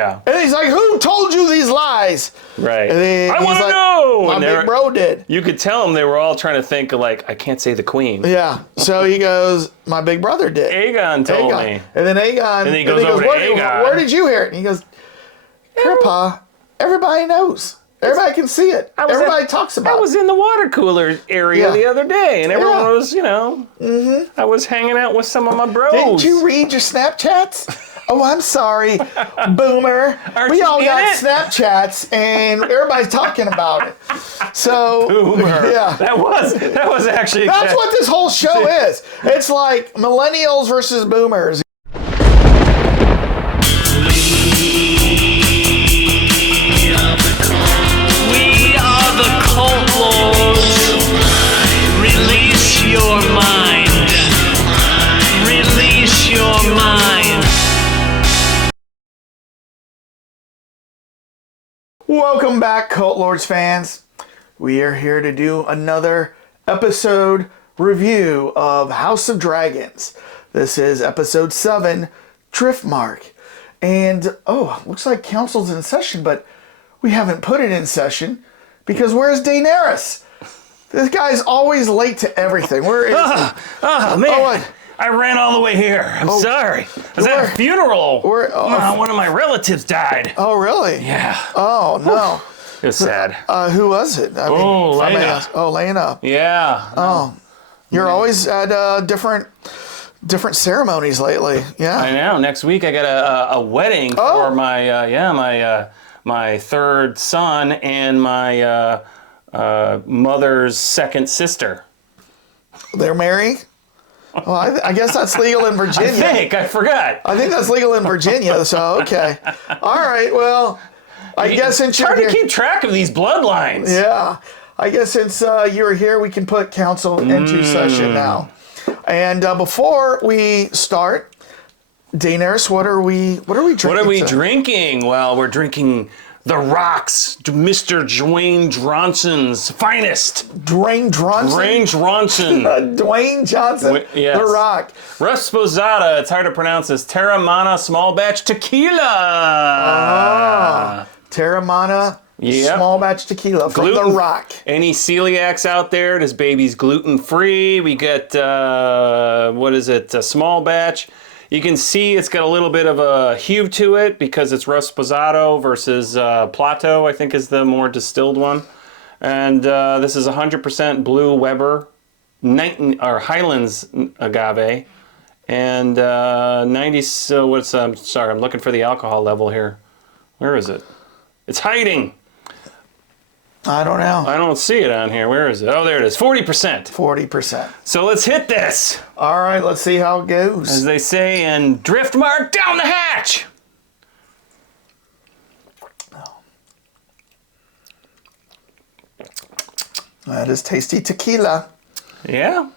Yeah. And he's like, who told you these lies? Right. And then I want to like, know. My big bro did. You could tell them they were all trying to think of like, I can't say the queen. Yeah. So he goes, my big brother did. Aegon told me. And then Aegon. And then he goes over to Aegon. Where did you hear it? And he goes, Grandpa, everybody knows. Everybody can see it. Everybody talks about it. I was in the water cooler area the other day, and everyone was, I was hanging out with some of my bros. Didn't you read your Snapchats? Oh, I'm sorry, boomer. We all got Snapchats, and everybody's talking about it. So, boomer. Yeah. That was actually... That's what this whole show is. It's like millennials versus boomers. Release your mind. Release your mind. Welcome back, Cult Lords fans. We are here to do another episode review of House of Dragons. This is episode 7, Driftmark. And, looks like council's in session, but we haven't put it in session because where's Daenerys? This guy's always late to everything. Where is he? Man. I ran all the way here. I'm sorry. I was at a funeral. One of my relatives died. Oh, really? Yeah. Oh, no. It was sad. Who was it? Laena. Laena. Yeah. Oh, you're always at different ceremonies lately. Yeah. I know. Next week I got a wedding for my my third son and my mother's second sister. They're marrying? Well, I guess that's legal in Virginia. I forgot. I think that's legal in Virginia, so okay. All right, well, I guess since you're hard to keep track of these bloodlines. Yeah. I guess since you're here, we can put council into session now. And before we start, Daenerys, what are we drinking? What are we drinking? Well, we're drinking The Rock's Mr. Dwayne Johnson's finest. Dwayne Johnson? Dwayne Johnson. Dwayne Johnson? Yes. The Rock. Rusposada, it's hard to pronounce this. Terramana Small Batch Tequila. Terramana Small Batch Tequila from The Rock. Any celiacs out there? This baby's gluten-free. We get, a small batch. You can see it's got a little bit of a hue to it because it's Rusposado versus Plato, I think is the more distilled one. And this is 100% Blue Weber, Highlands agave, and 90. So I'm looking for the alcohol level here. Where is it? It's hiding. I don't know. I don't see it on here. Where is it? Oh, there it is. 40%. 40%. So let's hit this. All right, let's see how it goes. As they say in Driftmark, down the hatch. That is tasty tequila. Yeah.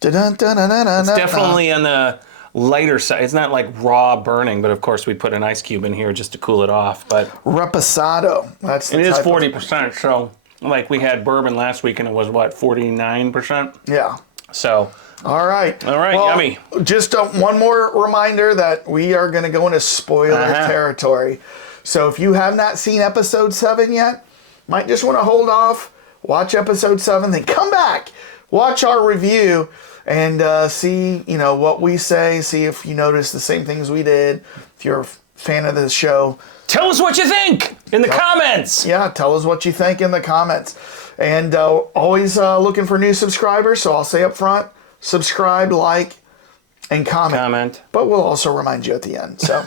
It's definitely on the lighter side. It's not like raw burning, but of course we put an ice cube in here just to cool it off. But Reposado. It is 40%. So like we had bourbon last week and it was what, 49%? Yeah. So. All right. Well, yummy. Just one more reminder that we are going to go into spoiler territory. So if you have not seen episode 7 yet, might just want to hold off, watch episode 7, then come back, watch our review, and see what we say, see if you notice the same things we did. If you're a fan of the show, tell us what you think in the comments. Yeah, tell us what you think in the comments. And always looking for new subscribers, so I'll say up front, subscribe, like, and comment. But we'll also remind you at the end. So,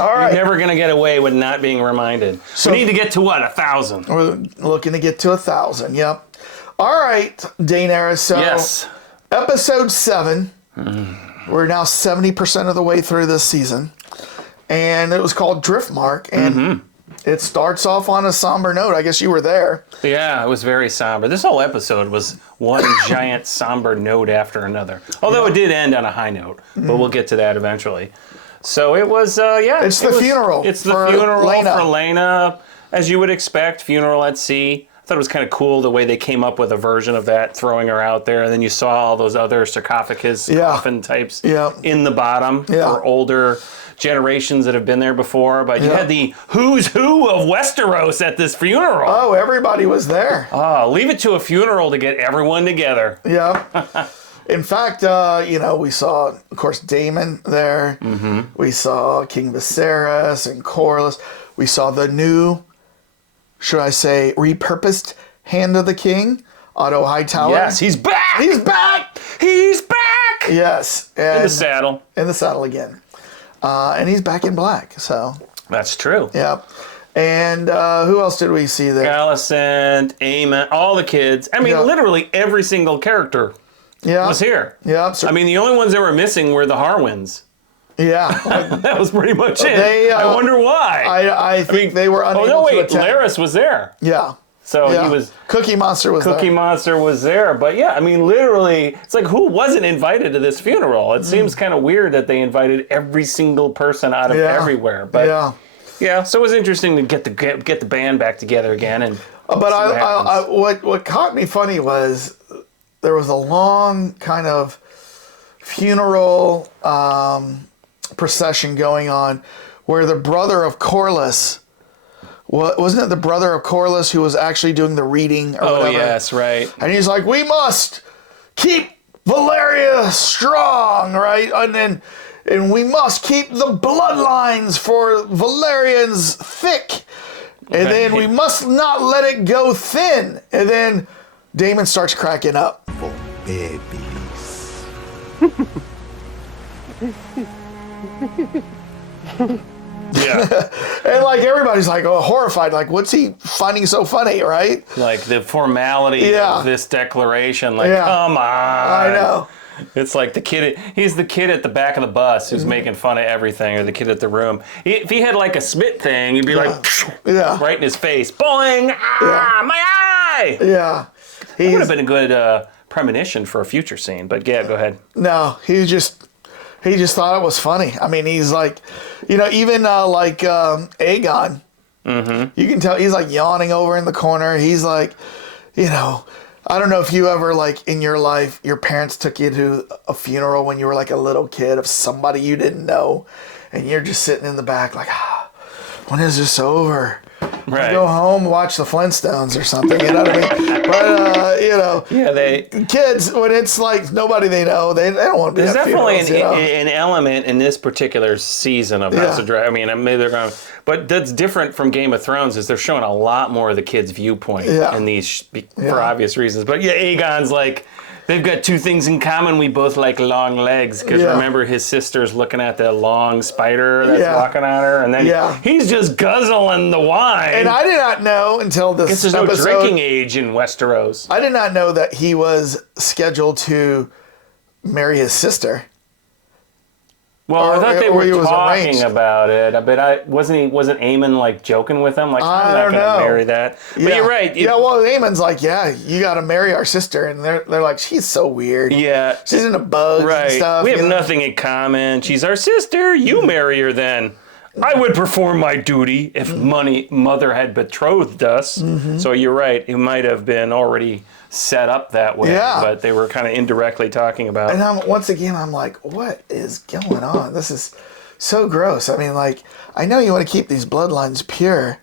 all right. You're never going to get away with not being reminded. So we need to get to what, 1,000? We're looking to get to 1,000. Yep. All right, Daenerys. So yes. Episode 7. We're now 70% of the way through this season. And it was called Driftmark. And it starts off on a somber note. I guess you were there. Yeah, it was very somber. This whole episode was one giant somber note after another. Although it did end on a high note. But we'll get to that eventually. So it was, It's the funeral. It's the funeral for Laena, as you would expect. Funeral at sea. I thought it was kind of cool the way they came up with a version of that, throwing her out there, and then you saw all those other sarcophagus coffin types in the bottom for older generations that have been there before. But you had the who's who of Westeros at this funeral. Oh, everybody was there. Oh, leave it to a funeral to get everyone together. Yeah. In fact, we saw, of course, Daemon there. Mm-hmm. We saw King Viserys and Corlys. We saw the new, should I say, repurposed Hand of the King, Otto Hightower. Yes, he's back! He's back! He's back! Yes. And In the saddle. In the saddle again. And he's back in black, so. That's true. Yeah. And who else did we see there? Alicent, Aemon, all the kids. I mean, literally every single character was here. Yeah. So, I mean, the only ones that were missing were the Harwins. Yeah. That was pretty much it. I wonder why. I think they were unable to attend. Laris was there. Yeah. So he was... Cookie Monster was there. Cookie Monster was there. But yeah, I mean, literally, it's like, who wasn't invited to this funeral? It seems kind of weird that they invited every single person out of everywhere. But yeah, so it was interesting to get the band back together again. And but what caught me funny was there was a long kind of funeral procession going on where the brother of Corlys, wasn't it the brother of Corlys who was actually doing the reading or whatever? Oh, yes, right. And he's like, we must keep Valyria strong, right? And we must keep the bloodlines for Valyrians thick. And then we must not let it go thin. And then Daemon starts cracking up. For babies. Yeah. And like everybody's like, oh, horrified. Like, what's he finding so funny, right? Like the formality of this declaration. Like, come on. I know. It's like he's the kid at the back of the bus who's making fun of everything, or the kid at the room. If he had like a spit thing, he'd be like, right in his face. Boing! My eye! Yeah. That would have been a good premonition for a future scene, but yeah, go ahead. No, he just thought it was funny. I mean, he's like, even like Aegon, you can tell he's like yawning over in the corner. He's like, I don't know if you ever, like, in your life, your parents took you to a funeral when you were like a little kid of somebody you didn't know, and you're just sitting in the back like, when is this over? Right. Go home, watch the Flintstones or something, you know what I mean? But, kids, when it's like nobody they know, they don't want to be at funerals. There's definitely an element in this particular season of House of Dragon. I mean, maybe they're going to... But that's different from Game of Thrones, is they're showing a lot more of the kids' viewpoint in these, for obvious reasons. But yeah, Aegon's like... They've got two things in common. We both like long legs. Because remember, his sister's looking at that long spider that's walking on her. And then he's just guzzling the wine. And I did not know until this episode. There's no drinking age in Westeros. I did not know that he was scheduled to marry his sister. Well, I thought they were talking about it, but wasn't Aemon like joking with him? Like, I'm not going to marry that. But you're right. Well, Aemon's like, you got to marry our sister, and they're like, she's so weird. Yeah, she's into bugs and stuff. We have nothing in common. She's our sister. You marry her then. I would perform my duty if mother had betrothed us. Mm-hmm. So you're right. It might have been already set up that way, but they were kind of indirectly talking about it. And once again, I'm like, what is going on? This is so gross. I mean, like, I know you want to keep these bloodlines pure,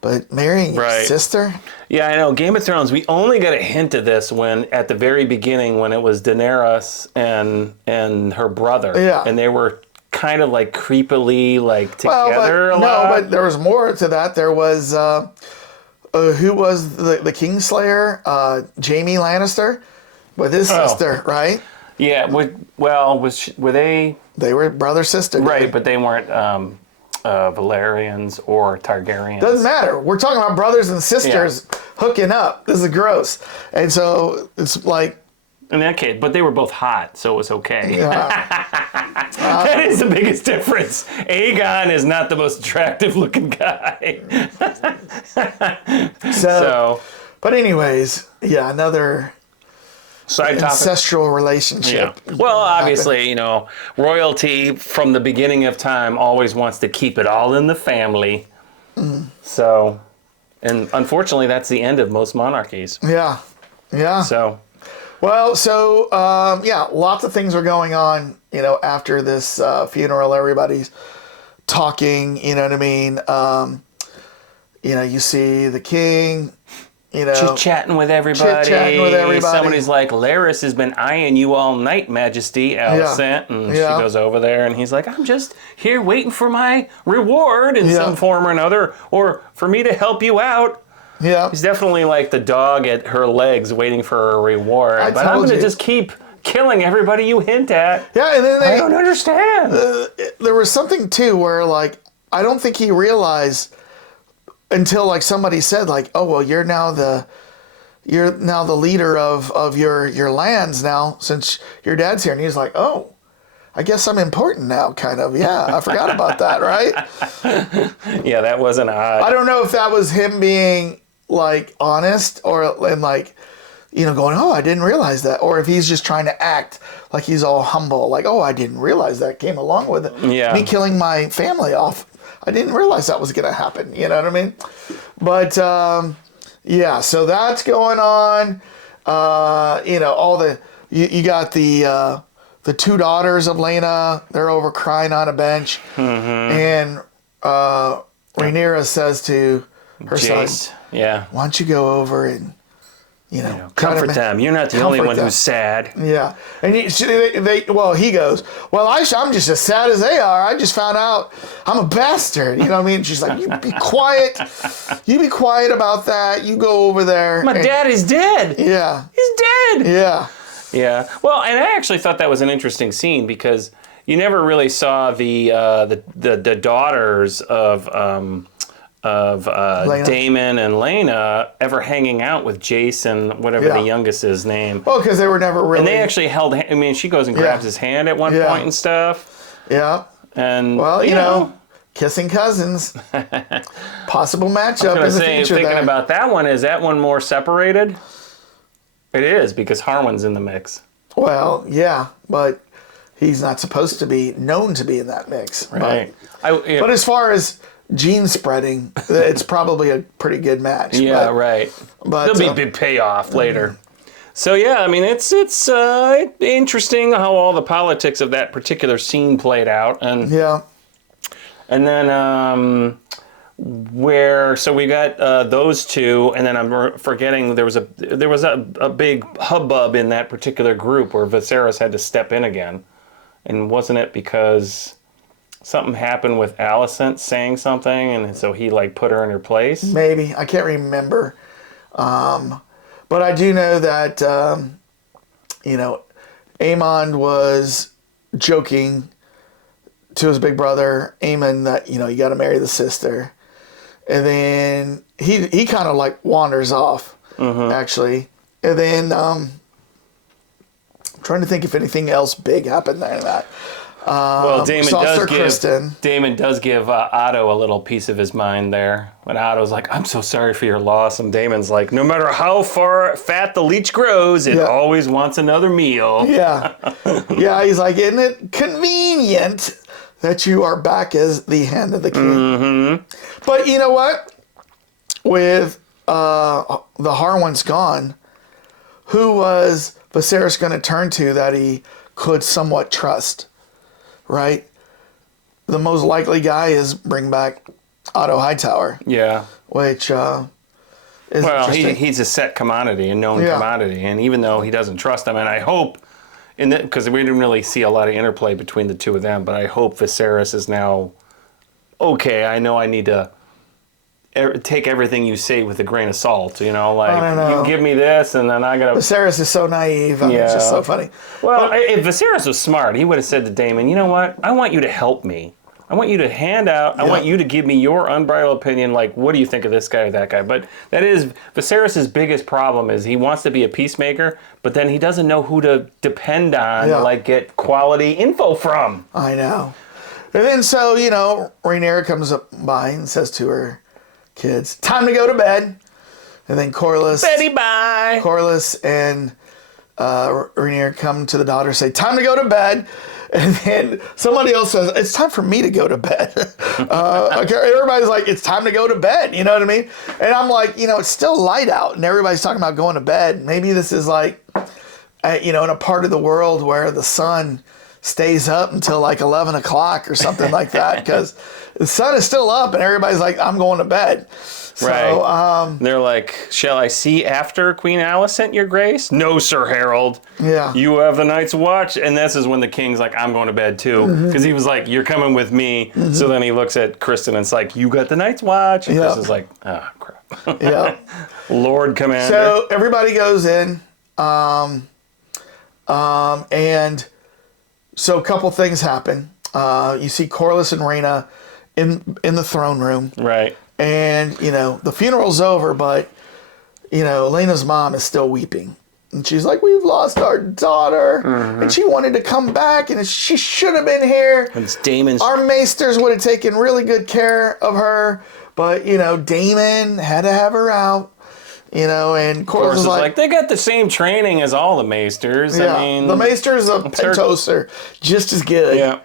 but marrying your sister? Yeah, I know. Game of Thrones, we only got a hint of this at the very beginning, when it was Daenerys and her brother. Yeah. And they were kind of like creepily like together a lot. No, but there was more to that. There was... who was the Kingslayer? Jaime Lannister with his sister, right? Yeah. Were they? They were brother sister, right? But they weren't Valerians or Targaryens. Doesn't matter. We're talking about brothers and sisters hooking up. This is gross, and so it's like. In that case, but they were both hot, so it was okay. Yeah. That is the biggest difference. Aegon is not the most attractive looking guy. So, but anyways, another side ancestral relationship. Yeah. Well, obviously, royalty from the beginning of time always wants to keep it all in the family. Mm. So, and unfortunately, that's the end of most monarchies. Yeah. Yeah. So. Well, so lots of things are going on. After this funeral, everybody's talking. You know what I mean? You see the king. Chit-chatting with everybody. Somebody's like, Laris has been eyeing you all night, Majesty, Alicent. And she goes over there, and he's like, I'm just here waiting for my reward in some form or another, or for me to help you out. Yeah. He's definitely like the dog at her legs waiting for a reward. But I'm going to just keep killing everybody you hint at. Yeah, and then I don't understand. There was something, too, where, I don't think he realized until somebody said oh well you're now the leader of your lands now since your dad's here, and he's like, oh, I guess I'm important now, kind of. Yeah, I forgot about that, right? Yeah, that wasn't odd. I don't know if that was him being honest and going, oh, I didn't realize that, or if he's just trying to act like he's all humble, oh, I didn't realize that came along with it. Yeah. Me killing my family off. I didn't realize that was going to happen. You know what I mean? But, so that's going on. You got the two daughters of Laena. They're over crying on a bench. Mm-hmm. And Rhaenyra says to her son, why don't you go over and, comfort them. You're not the only one who's sad. Yeah. And he goes, well, I'm just as sad as they are. I just found out I'm a bastard. You know what I mean? She's like, you be quiet. You be quiet about that. You go over there. My dad is dead. Yeah. He's dead. Yeah. Yeah. Well, and I actually thought that was an interesting scene because you never really saw the daughters of Daemon and Laena ever hanging out with Jason, whatever the youngest is name. Well, because they were never really. And they actually held. I mean, she goes and grabs his hand at one point and stuff. Yeah. And well, you know, kissing cousins, possible matchup in the future. Thinking about that one, is that one more separated? It is, because Harwin's in the mix. Well, yeah, but he's not supposed to be known to be in that mix. Right. But as far as gene spreading, it's probably a pretty good match. Yeah, right. But there'll be a big payoff later. So yeah, I mean, it's interesting how all the politics of that particular scene played out, and then so we got those two, and then I'm forgetting there was a big hubbub in that particular group where Viserys had to step in again, and wasn't it because something happened with Alicent saying something, and so he put her in her place? Maybe. I can't remember. But I do know that, Aemon was joking to his big brother, Aemon, that, you got to marry the sister. And then he kind of wanders off, actually. And then I'm trying to think if anything else big happened there in that. Well, Daemon does give Otto a little piece of his mind there. When Otto's like, I'm so sorry for your loss. And Daemon's like, no matter how far fat the leech grows, it always wants another meal. Yeah. Yeah, he's like, isn't it convenient that you are back as the hand of the king? Mm-hmm. But you know what? With the Harwin's gone, who was Viserys going to turn to that he could somewhat trust? Right? The most likely guy is bring back Otto Hightower. Yeah. Which is interesting. He's a set commodity, a known commodity. And even though he doesn't trust him, and I hope, because we didn't really see a lot of interplay between the two of them, but I hope Viserys is now, okay, I know I need to take everything you say with a grain of salt, I don't know. You give me this, and then I gotta. Viserys is so naive. I mean, it's just so funny. Well, if Viserys was smart, he would have said to Daemon, you know what? I want you to help me. I want you to hand out. I want you to give me your unbridled opinion. What do you think of this guy or that guy? But that is Viserys' biggest problem is he wants to be a peacemaker, but then he doesn't know who to depend on to get quality info from. I know. And then so Rhaenyra comes up by and says to her kids, time to go to bed. And then Corlys and Rhaenyra come to the daughter, say, time to go to bed. And then somebody else says, it's time for me to go to bed. Everybody's like, it's time to go to bed. You know what I mean? And I'm like, it's still light out, and everybody's talking about going to bed. Maybe this is in a part of the world where the sun stays up until like 11 o'clock or something like that, because the sun is still up and everybody's like, I'm going to bed. So, right. They're like, shall I see after Queen Alicent, your grace? No, Sir Harold. Yeah. You have the night's watch. And this is when the king's like, I'm going to bed too. Because he was like, you're coming with me. So then he looks at Kristen and it's like, you got the night's watch. And Kristen's like, ah, crap. Yeah. Lord Commander. So everybody goes in. And so a couple things happen. You see Corlys and Rhaena in the throne room. Right. And, the funeral's over, but, Laena's mom is still weeping. And she's like, we've lost our daughter. And she wanted to come back, and she should have been here. And it's Daemon's... Our maesters would have taken really good care of her. But, Daemon had to have her out. And Corlys was like, they got the same training as all the maesters. Yeah, I mean... the maesters of Pentos are just as good. Yeah.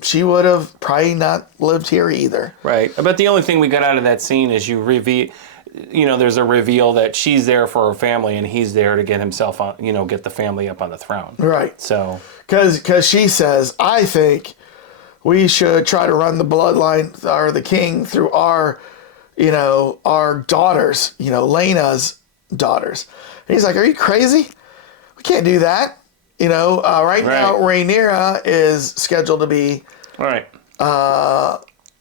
She would have probably not lived here either. Right. But the only thing we got out of that scene is there's a reveal that she's there for her family and he's there to get himself on, get the family up on the throne. Right. So. Because she says, I think we should try to run the bloodline or the king through our daughters, Laena's daughters. And he's like, are you crazy? We can't do that. Right now, Rhaenyra is scheduled to be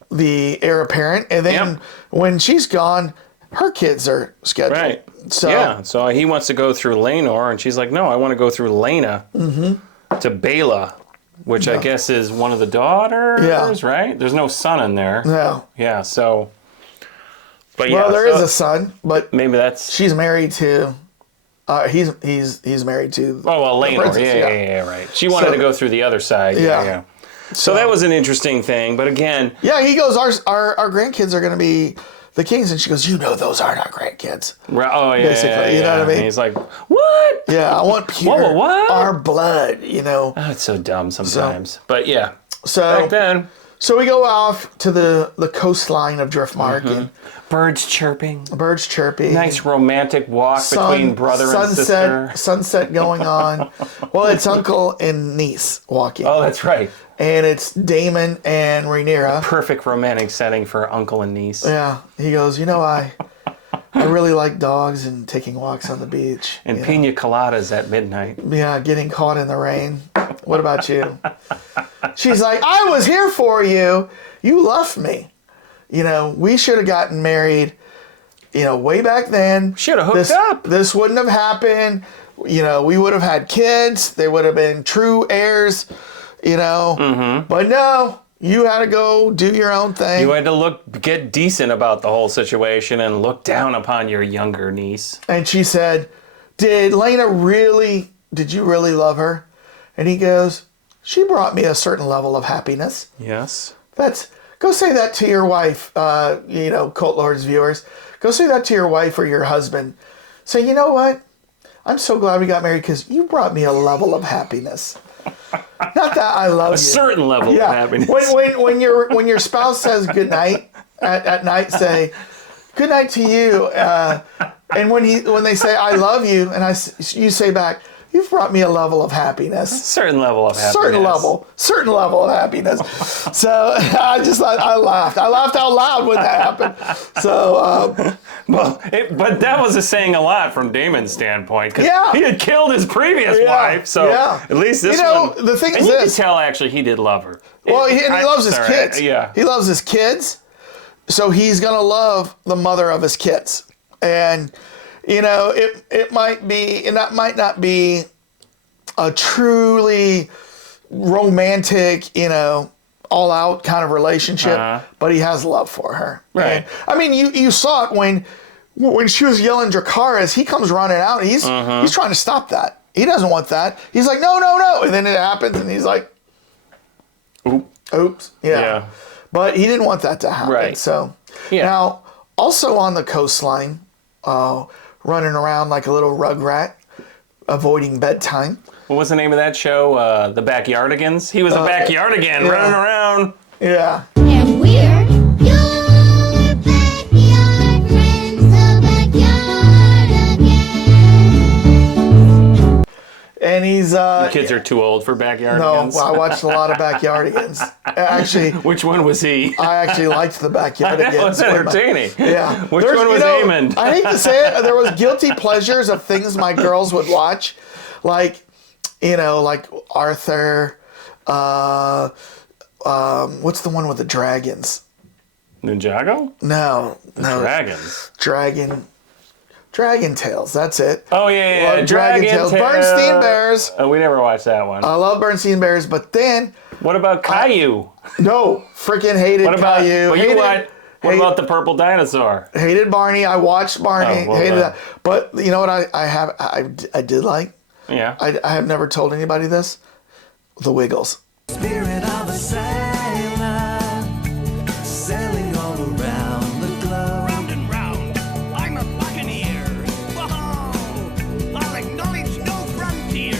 the heir apparent. And then when she's gone, her kids are scheduled. Right. So, so he wants to go through Laenor, and she's like, no, I want to go through Laena to Baela, which I guess is one of the daughters, right? There's no son in there. No. Yeah, so... But well, there is a son, but maybe that's... She's married to... he's married to... Oh, well, Laenor. Yeah, right. She wanted to go through the other side. Yeah. So that was an interesting thing, but again... Yeah, he goes, our grandkids are going to be the kings, and she goes, those aren't our grandkids. Oh, yeah, basically, you know what I mean? And he's like, what? Yeah, I want pure, what? Our blood, Oh, it's so dumb sometimes. But yeah, so back then... So we go off to the coastline of Driftmark and birds chirping. Nice romantic walk between brother and sister. Sunset going on. Well, it's uncle and niece walking. Oh, that's right. And it's Daemon and Rhaenyra. Perfect romantic setting for uncle and niece. Yeah. He goes, I really like dogs and taking walks on the beach. And pina coladas at midnight. Yeah, getting caught in the rain. What about you? She's like, I was here for you. You left me. We should have gotten married, way back then. Should have hooked up. This wouldn't have happened. We would have had kids. They would have been true heirs, But no, you had to go do your own thing. You had to get decent about the whole situation and look down upon your younger niece. And she said, did you really love her? And he goes, she brought me a certain level of happiness. Yes. Go say that to your wife, Cult Lords viewers. Go say that to your wife or your husband. Say, you know what? I'm so glad we got married because you brought me a level of happiness. Not that I love you. A certain level of happiness. When your spouse says good night at night, say good night to you. And when they say I love you, and you say back, you've brought me a level of happiness. Certain level of happiness. Certain level of happiness. So I laughed. I laughed out loud when that happened. So, but that was saying a lot from Daemon's standpoint because he had killed his previous wife. So at least this one. The thing is, you could tell actually he did love her. Well, he loves his kids. Yeah, he loves his kids. So he's gonna love the mother of his kids, and. It might be, and that might not be a truly romantic, all out kind of relationship, but he has love for her. Right. And, you saw it when she was yelling Dracarys, he comes running out and he's trying to stop that. He doesn't want that. He's like, no. And then it happens and he's like, oops. Yeah. But he didn't want that to happen. Right. So now also on the coastline, running around like a little rugrat, avoiding bedtime. What was the name of that show? The Backyardigans? He was a Backyardigan running around. Yeah. And we're your backyard friends, the Backyardigans. He's Kids are too old for Backyardigans. No, I watched a lot of Backyardigans. Actually, Which one was he? I actually liked the Backyardigans. That was entertaining. Yeah. Which one was Eamon? I hate to say it, there was guilty pleasures of things my girls would watch, like Arthur. What's the one with the dragons? Ninjago? No. Dragons. Dragon Tales. That's it. Oh, yeah. Love Dragon Tales. Bernstein Bears. Oh, we never watched that one. I love Bernstein Bears, but then What about Caillou? no, freaking hated What about Caillou. What about the purple dinosaur? Hated Barney. I watched Barney. Oh, well, hated that. But you know what I did like? Yeah. I have never told anybody this. The Wiggles. Spirit of a sailor, sailing all around the globe. Round and round, I'm a buccaneer. Whoa, I'll acknowledge no frontier.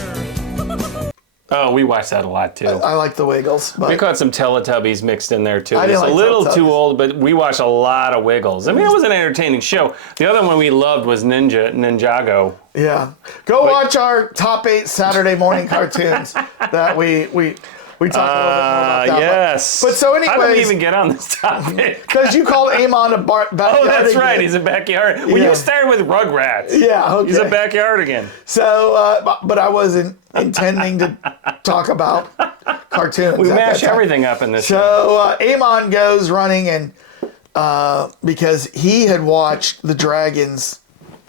Oh, we watched that a lot too. I like the Wiggles. But We caught some Teletubbies mixed in there too. I didn't It's a like little Teletubbies. too old, but we watched a lot of Wiggles. I mean, it was an entertaining show. The other one we loved was Ninjago. yeah, go watch our top 8 Saturday morning cartoons that we talk a little bit more about that. Yes. But so How did we anyways, even get on this topic? because you called Amon a backyard. Oh, that's right. He's a backyard. Well, Yeah. you started with Rugrats. Yeah, okay. He's a backyardigan. So, but I wasn't intending to talk about cartoons. We at mash that time. everything up in this show. So Amon goes running and because he had watched the dragons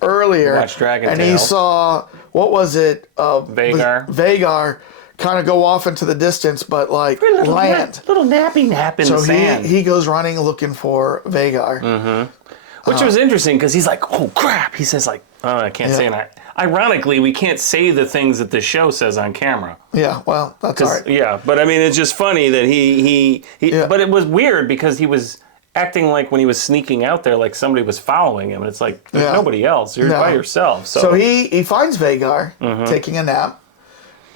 earlier, Watched Dragon and he Tales. saw what was it? Vagar. Vagar kind of go off into the distance, but like land. Little nappy nap in So the sand. he goes running looking for Vagar. Which was interesting because he's like, oh, crap. He says like, oh, I can't say it. Ironically, we can't say the things that the show says on camera. Yeah, well, that's all right. Yeah, but I mean, it's just funny that he Yeah. But it was weird because he was acting like when he was sneaking out there, like somebody was following him. And it's like, there's Yeah. nobody else. You're No. by yourself. So he finds Vagar taking a nap,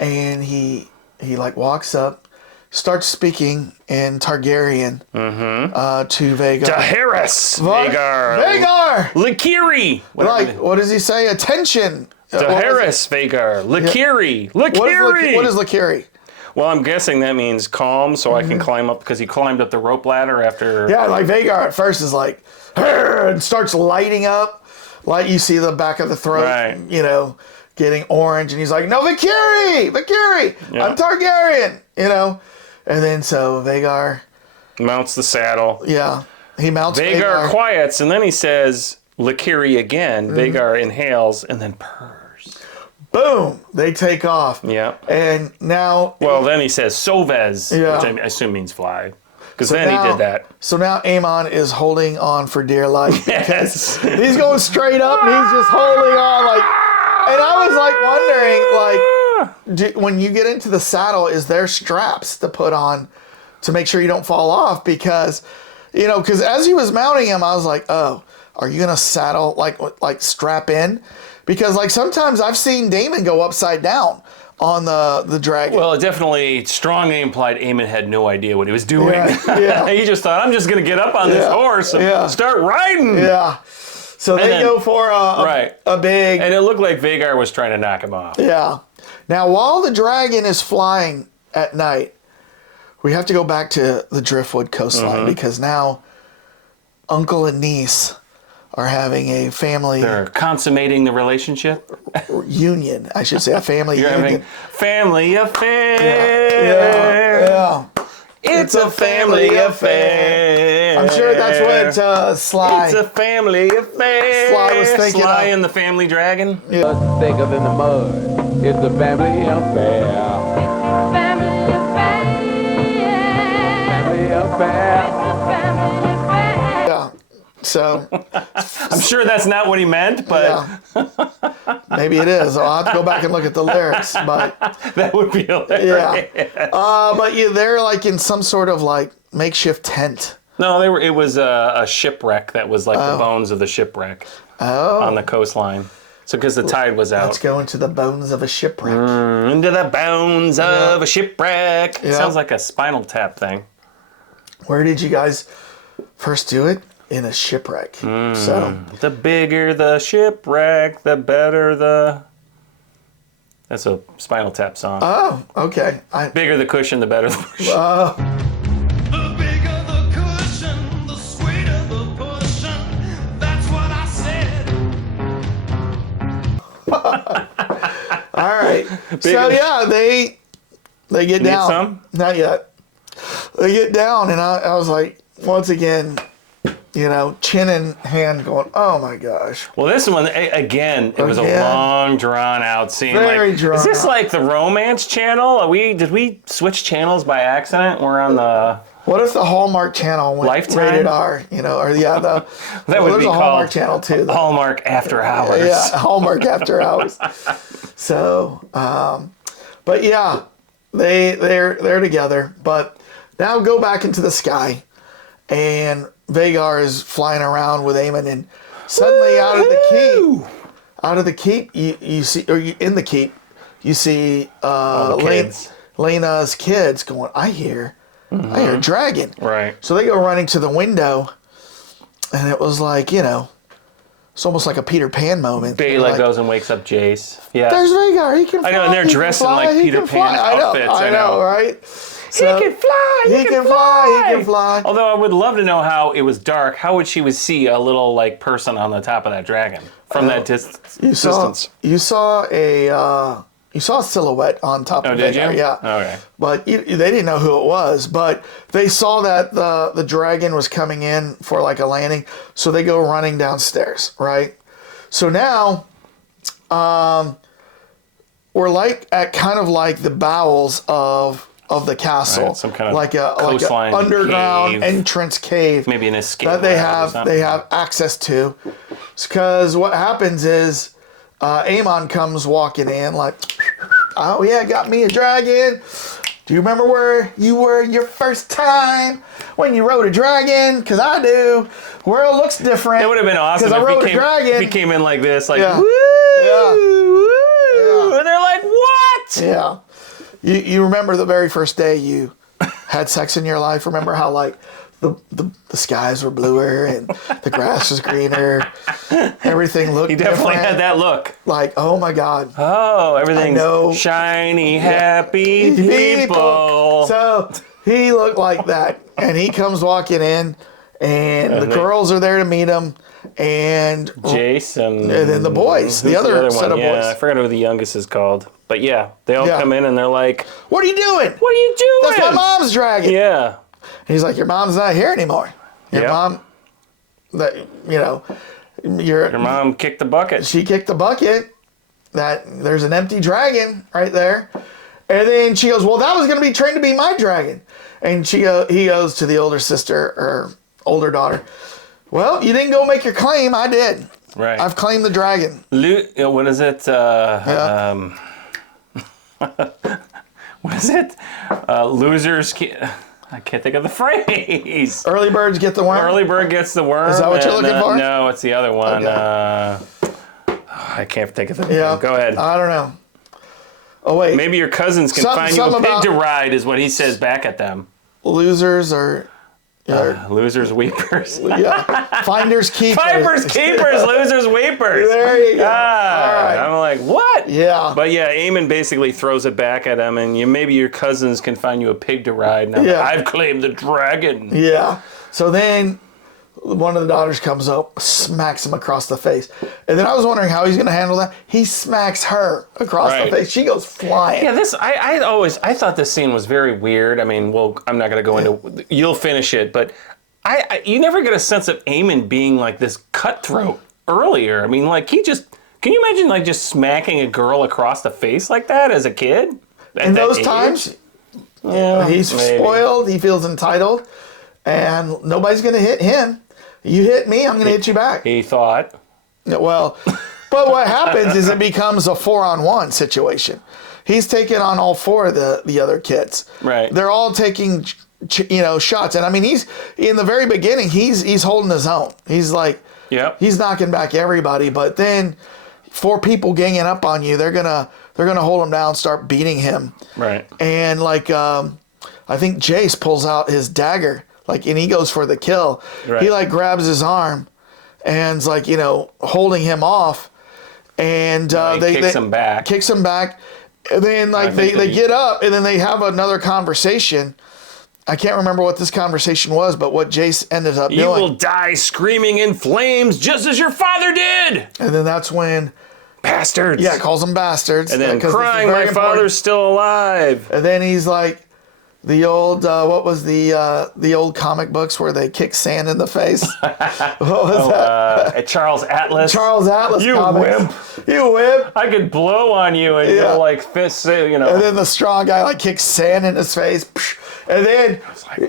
and he like walks up, starts speaking in Targaryen to Vagar. Daenerys, Vagar. Vagar! Lakiri. Like, what does he say? Attention! Daenerys, Vagar. Lakiri. Lakiri. What is Lakiri? Well, I'm guessing that means calm, so I can climb up because he climbed up the rope ladder after. Yeah, like Vagar at first is like, "Arr!" and starts lighting up. Like you see the back of the throat, Right. getting orange, and he's like, "No, Valkyrie, Yeah. I'm Targaryen," And then so Vagar, Mounts the saddle. yeah, he mounts Vagar quiets, and then he says, Lakiri again. Vagar inhales and then purrs. Boom, they take off. Yeah. And now, Well, then he says, Sovez, Yeah. which I assume means fly. Because so then now- he did that. So now Aemon is holding on for dear life. Yes. He's going straight up, and he's just holding on like. And I was like wondering, like, when you get into the saddle, is there straps to put on to make sure you don't fall off? Because, because as he was mounting him, I was like, oh, are you gonna saddle like strap in? Because like sometimes I've seen Damon go upside down on the dragon. Well, it definitely strongly implied Eamon had no idea what he was doing. Yeah. He just thought, I'm just going to get up on this horse and start riding. Yeah. So they then- go for a big. And it looked like Vagar was trying to knock him off. Yeah. Now, while the dragon is flying at night, we have to go back to the Driftwood coastline because now uncle and niece are having a family They're consummating the relationship. union. I should say a family You're union. having family affair. Yeah. It's a family affair. I'm sure that's what Sly. It's a family affair. Sly was thinking Sly of. and the Family Dragon. Thicker than the mud. It's a family affair. Family affair. Family affair. Yeah. So I'm sure that's not what he meant, but yeah. Maybe it is. I'll have to go back and look at the lyrics, but. that would be hilarious. Yeah. But they're like in some sort of like makeshift tent. No, it was a shipwreck that was like the bones of the shipwreck on the coastline. So because the tide was out. Let's go into the bones of a shipwreck. Into the bones of a shipwreck. Yeah. Sounds like a Spinal Tap thing. Where did you guys first do it? In a shipwreck. So The bigger the shipwreck, the better the That's a Spinal Tap song. Oh, okay. Bigger the cushion, the better the push. The bigger the cushion, the sweeter the pushing. That's what I said. All right. So yeah, they get down. some? Not yet. They get down, and I was like, once again, chin in hand, going, oh my gosh. Well, this one again, it was a long, drawn out scene. Very drawn Is this out. like the Romance Channel? Did we switch channels by accident? We're on the. What if the Hallmark Channel went Lifetime? rated R? That would be there's a Hallmark called Channel too. Though. Hallmark After Hours. Yeah, Hallmark After Hours. So, but yeah, they're together. But now go back into the sky, and Vagar is flying around with Eamon, and suddenly out of the keep, you see, or in the keep, you see kids. Lena's kids going, I hear a dragon. Right. So they go running to the window, and it was like, it's almost like a Peter Pan moment. Bela goes and wakes up Jace. Yeah. There's Vagar. He can fly. I know, and they're he can dressed in fly, like he Peter can Pan fly. outfits. I know, right? So, He can fly. He can fly. He can fly. Although I would love to know how it was dark. How would she see a little person on the top of that dragon from that distance? You saw a silhouette on top of did Vagar. you? Yeah. Okay. But they didn't know who it was. But they saw that the dragon was coming in for like a landing, so they go running downstairs. Right. So now, we're like at kind of like the bowels of the castle, Right, some kind of like a coastline underground cave. entrance cave, Maybe an escape that they route or have something. access to. Because what happens is, Aemon comes walking in like, oh yeah, got me a dragon. Do you remember where you were your first time when you rode a dragon? Because I do. World looks different. It would have been awesome Because I rode a if dragon. he came in like this, like, Yeah. woo, Yeah. woo. And they're like, what? Yeah. You remember the very first day you had sex in your life? Remember how like the skies were bluer and the grass was greener? Everything looked He definitely different. had that look. Like, oh my God. Oh, everything's know. shiny, happy people. So he looked like that. And he comes walking in, and the girls are there to meet him. And Jason. And then the boys, the Who's other set of yeah, boys. I forgot who the youngest is called. But yeah, they all come in and they're like, what are you doing? what are you doing? That's my mom's dragon. Yeah. He's like, your mom's not here anymore. Your Yep. mom, Your mom kicked the bucket. she kicked the bucket. That there's an empty dragon right there. And then she goes, well, that was going to be trained to be my dragon. And he goes to the older sister or older daughter. Well, you didn't go make your claim. I did. Right. I've claimed the dragon. What is it? What is it? Losers. I can't think of the phrase. Early birds get the worm. Early bird gets the worm. Is that what you're looking for? No, it's the other one. Okay. I can't think of the Yeah. name. Go ahead. I don't know. Oh, wait. Maybe your cousins can find you a something pig about- to ride, is what he says back at them. Losers are Losers, weepers. yeah. Finders keepers. Vipers, keepers, losers, weepers. There you go. Ah, All right. I'm like, what? Yeah. But yeah, Eamon basically throws it back at him, and maybe your cousins can find you a pig to ride. And I'm like, Yeah. I've claimed the dragon. Yeah. So then one of the daughters comes up, smacks him across the face. And then I was wondering how he's going to handle that. He smacks her across Right. the face. She goes flying. Yeah, I thought this scene was very weird. I mean, well, I'm not going to go into. You'll finish it, but you never get a sense of Eamon being like this cutthroat earlier. I mean, like can you imagine like just smacking a girl across the face like that as a kid? In those times, yeah, he's maybe. spoiled. He feels entitled. And nobody's going to hit him. You hit me, I'm going to hit you back. He thought. Well, but what happens is it becomes a 4-on-1 situation. He's taking on all four of the other kids. Right. They're all taking shots, and I mean he's in the very beginning. He's holding his own. He's like, Yep. he's knocking back everybody. But then 4 people ganging up on you, they're gonna hold him down, start beating him. Right. And like I think Jace pulls out his dagger, and he goes for the kill. Right. He like grabs his arm and's like, holding him off. And he kicks him back. Kicks him back. And then like they get up and then they have another conversation. I can't remember what this conversation was, but what Jace ended up You doing. will die screaming in flames just as your father did. And then that's when, Bastards. yeah, calls them bastards. And then 'cause this is crying, very my important. father's still alive. And then he's like, the old, what was the old comic books where they kick sand in the face? What was that? Charles Atlas. Charles Atlas You comics. wimp. You wimp. I could blow on you and Yeah. you'll like fist, you know. And then the strong guy like kicks sand in his face. And then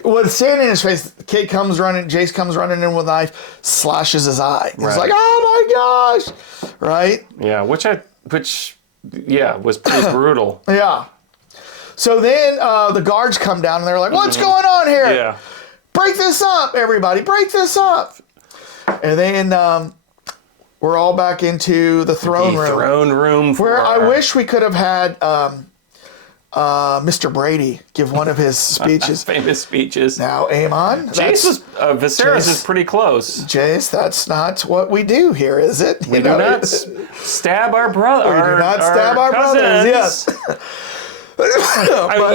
with sand in his face, Jace comes running in with a knife, slashes his eye. He's Right. like, oh my gosh. Right? Yeah, which was pretty brutal. Yeah. So then the guards come down and they're like, what's going on here? Yeah. Break this up, everybody. Break this up. And then we're all back into the throne room. Throne room. Where I wish we could have had Mr. Brady give one of his speeches. famous speeches. Now, Aemon, Viserys is pretty close. Jace, that's not what we do here, is it? We do not stab our brother. We do not stab our brothers, yes. I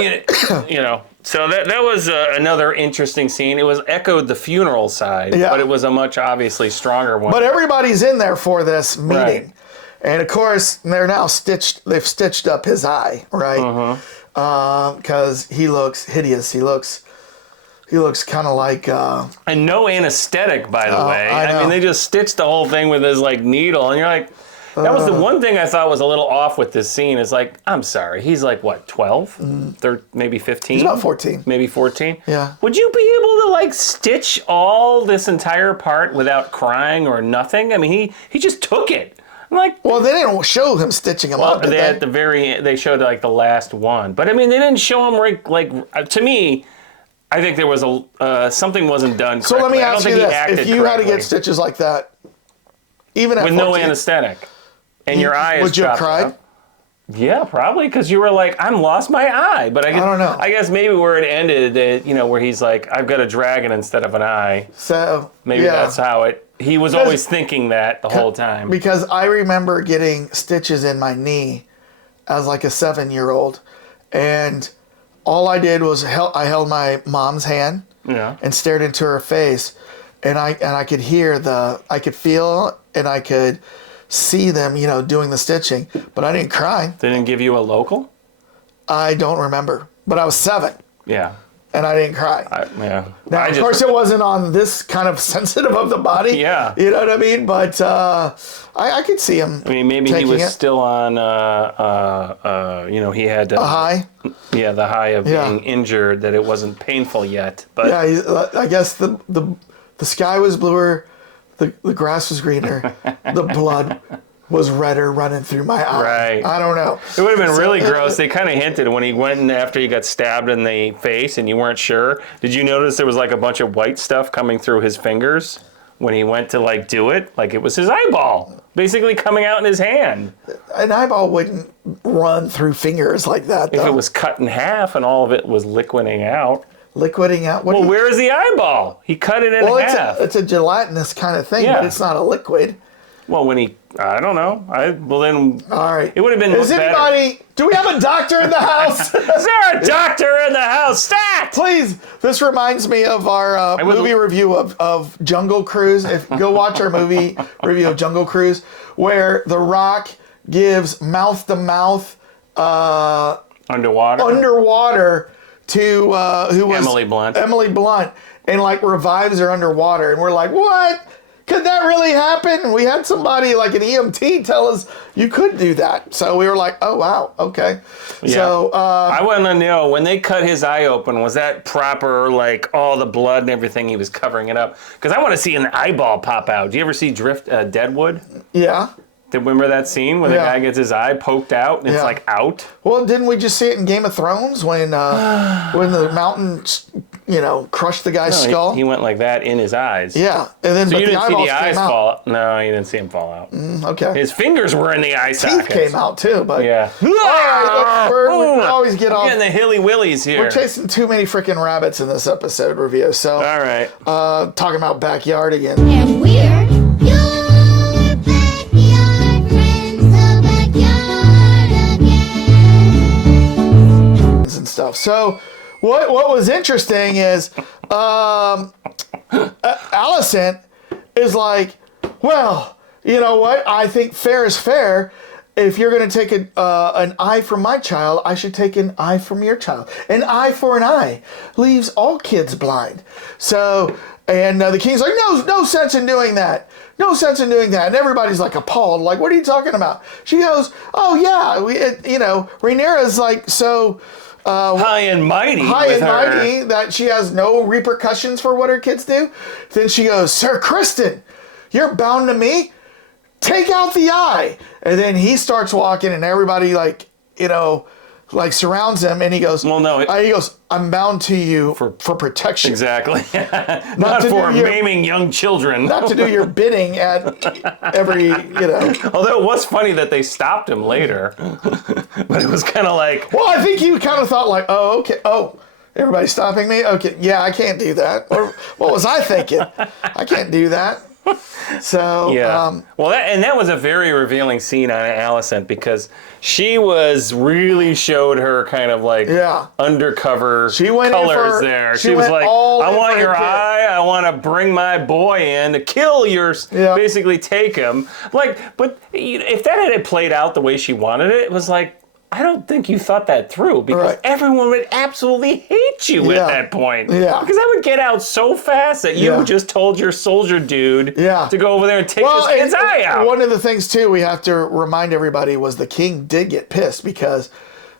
mean, you know, so that was another interesting scene. It was echoed the funeral side, Yeah. but it was a much obviously stronger one. But everybody's in there for this meeting. Right. And of course, they've stitched up his eye, right? Because he looks hideous. He looks kind of like... and no anesthetic, by the way. I I mean, know. they just stitched the whole thing with his like needle, and you're like, that was the one thing I thought was a little off with this scene. Is like, I'm sorry, he's like what, 12, maybe 15? he's about 14. Maybe 14. Yeah. Would you be able to like stitch all this entire part without crying or nothing? I mean, he just took it. I'm like, Well, they didn't show him stitching him up, did they, they? at the very end, they showed like the last one, but I mean, they didn't show him like to me. I think there was something wasn't done. So let me correctly. I don't ask you think he this. acted If you had to correctly. get stitches like that, even at with 14, no anesthetic, and your eye is would you have chopped cried? up. Yeah, probably, because you were like, I'm lost my eye. But I don't know. I guess maybe where it ended, where he's like, I've got a dragon instead of an eye. So Maybe yeah. that's how it. He was always thinking that the whole time. Because I remember getting stitches in my knee as like a 7-year-old, and all I did was I held my mom's hand Yeah. and stared into her face, and I could hear I could feel and I could see them, doing the stitching, but I didn't cry. They didn't give you a local? I don't remember, but I was 7 Yeah. and I didn't cry. Yeah. Now, of course, it wasn't on this kind of sensitive of the body. Yeah. You know what I mean? But I could see him. I mean, maybe he taking was it. still on, he had A high. Yeah, the high of Yeah. being injured, that it wasn't painful yet. But Yeah, I guess the sky was bluer, the grass was greener, the blood was redder running through my eye. Right. I don't know. it would have been really gross. They kind of hinted when he went in after he got stabbed in the face and you weren't sure. Did you notice there was like a bunch of white stuff coming through his fingers when he went to like do it? Like it was his eyeball basically coming out in his hand. An eyeball wouldn't run through fingers like that, though. If it was cut in half and all of it was liquidating out. Liquidating out. What Well, do you- where is the eyeball? He cut it in half. it's a gelatinous kind of thing, Yeah. but it's not a liquid. Well, I don't know. Well, then All right. it would have been Is better. anybody? Do we have a doctor in the house? Is there a doctor in the house? Stat! Please, this reminds me of our would- movie review of Jungle Cruise. Go watch our movie review of Jungle Cruise, where The Rock gives mouth-to-mouth Underwater. to who was Emily Blunt. Emily Blunt, and like revives her underwater, and we're like, what? Could that really happen? We had somebody like an EMT tell us you could do that, so we were like, oh wow, okay. Yeah. So I want to know, when they cut his eye open, was that proper, like all the blood and everything, he was covering it up? Because I want to see an eyeball pop out. Do you ever see Deadwood? yeah. Remember that scene where the Yeah. guy gets his eye poked out and it's Yeah. like out? Well, didn't we just see it in Game of Thrones when the mountain, crushed the guy's No, skull? he went like that in his eyes. Yeah, and then So but you the didn't see eyeballs the eyes came out. fall out? No, you didn't see him fall out. Okay, His fingers were in the eye teeth sockets. came out too, but Yeah. All right, look, we always get off. Getting the hilly willies here. We're chasing too many freaking rabbits in this episode review. So, All right. talking about backyard again. And we're your backyard friends, the backyard again. stuff. So what was interesting is Allison is like, well, you know what? I think fair is fair. If you're going to take an eye from my child, I should take an eye from your child. An eye for an eye leaves all kids blind. So, and the king's like, no sense in doing that. No sense in doing that. And everybody's like appalled. Like, what are you talking about? She goes, oh yeah, Rhaenyra's like so high and mighty that she has no repercussions for what her kids do. Then she goes, Sir Criston, you're bound to me. Take out the eye. And then he starts walking and everybody surrounds him and he goes, well, no. He goes, I'm bound to you for protection. Exactly. Not for maiming young children. Not to do your bidding at every, Although it was funny that they stopped him later. But it was kind of like. Well, I think he kind of thought like, oh, okay. Oh, everybody's stopping me? Okay. Yeah, I can't do that. Or what was I thinking? I can't do that. So yeah, that was a very revealing scene on Alicent because she really showed her kind of like undercover colors there. She was like, I want your eye. I want to bring my boy in to kill yours. Basically take him. Like, but if that had played out the way she wanted it, it was like, I don't think you thought that through because everyone would absolutely hate you at that point. Yeah. Because that would get out so fast that you just told your soldier dude to go over there and take this kid's eye out. One of the things, too, we have to remind everybody was the king did get pissed because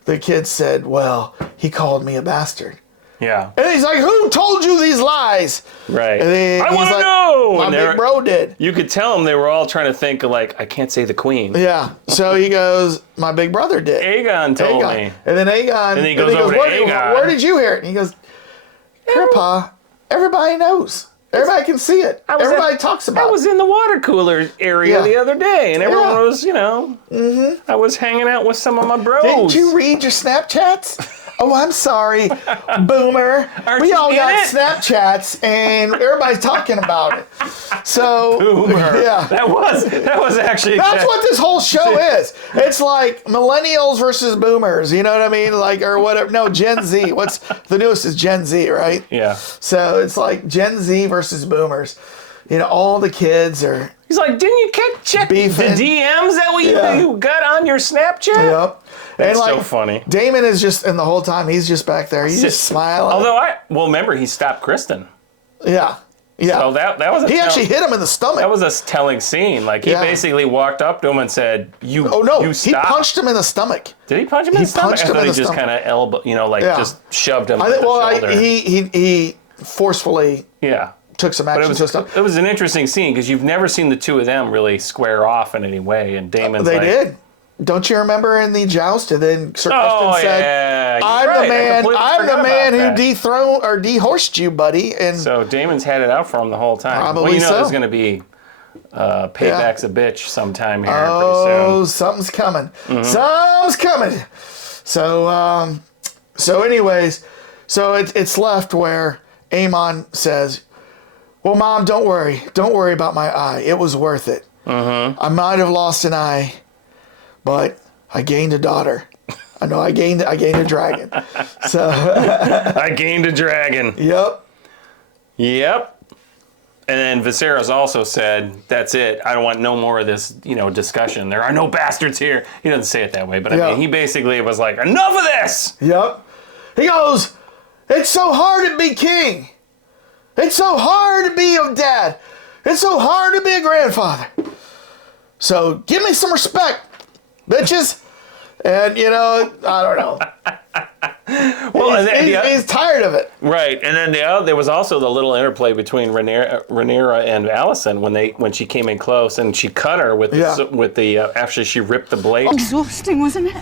the kid said, well, he called me a bastard. Yeah. And he's like, who told you these lies? Right. And I want to know. My big bro did. You could tell them they were all trying to think like, I can't say the queen. Yeah. So he goes, my big brother did. Aegon told me. And then Aegon. And then he goes over to Aegon. Where did you hear it? And he goes, Grandpa, everybody knows. Everybody can see it. Everybody talks about it. I was in the water cooler area the other day, and everyone was, I was hanging out with some of my bros. Didn't you read your Snapchats? Oh, I'm sorry, boomer. We all got Snapchats, and everybody's talking about it. So, boomer. Yeah, that was actually. That's what this whole show is. It's like millennials versus boomers. You know what I mean? Like or whatever. No, Gen Z. What's the newest is Gen Z, right? Yeah. So it's like Gen Z versus boomers. All the kids are. He's like, didn't you check beefing. The DMs that you got on your Snapchat? Yep. That's so funny. Damon is just, and the whole time he's just back there. He's just smiling. Although remember he stopped Criston. Yeah. Yeah. So that was he actually hit him in the stomach. That was a telling scene. Like he basically walked up to him and said, "You." Oh no! You stop. He punched him in the stomach. Did he punch him in the stomach? I thought he just kind of elbow, just shoved him. He forcefully. Yeah. Took some action. It was an interesting scene because you've never seen the two of them really square off in any way, and Damon's they did. Don't you remember in the joust? And then Sir Criston said, "I'm the man who dethroned or dehorsed you, buddy." And so Damon's had it out for him the whole time. Probably there's going to be payback's a bitch sometime here pretty soon. Oh, something's coming. Mm-hmm. Something's coming. So anyways, it's left where Aemon says, well, Mom, don't worry. Don't worry about my eye. It was worth it. Mm-hmm. I might have lost an eye, but I gained a daughter. I know I gained a dragon. So I gained a dragon. Yep. And then Viserys also said, that's it. I don't want no more of this, discussion. There are no bastards here. He doesn't say it that way, but I mean, he basically was like, enough of this. Yep. He goes, it's so hard to be king. It's so hard to be a dad. It's so hard to be a grandfather. So give me some respect, bitches. And, I don't know. Well, he's tired of it. Right. And then there was also the little interplay between Rhaenyra and Alicent when she came in close and she cut her with the after she ripped the blade. Exhausting, wasn't it?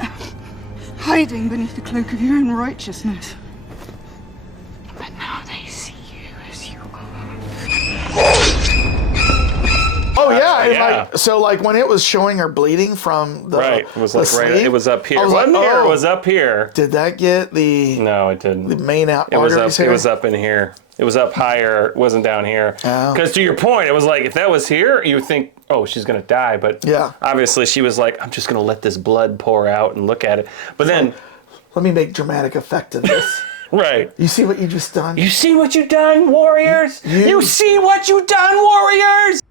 Hiding beneath the cloak of your own righteousness. But now they see you as you are. Oh yeah, so when it was showing her bleeding from the it was like sleeve, it was up here. It was up here. Did that get the? No, it didn't. The main arteries here? It was up in here. It was up higher. It wasn't down here. Because to your point, it was like if that was here, you would think, oh, she's gonna die. But obviously she was like, I'm just gonna let this blood pour out and look at it. But then let me make dramatic effect of this. Right. You see what you just done? You see what you done, warriors? You see what you done, warriors?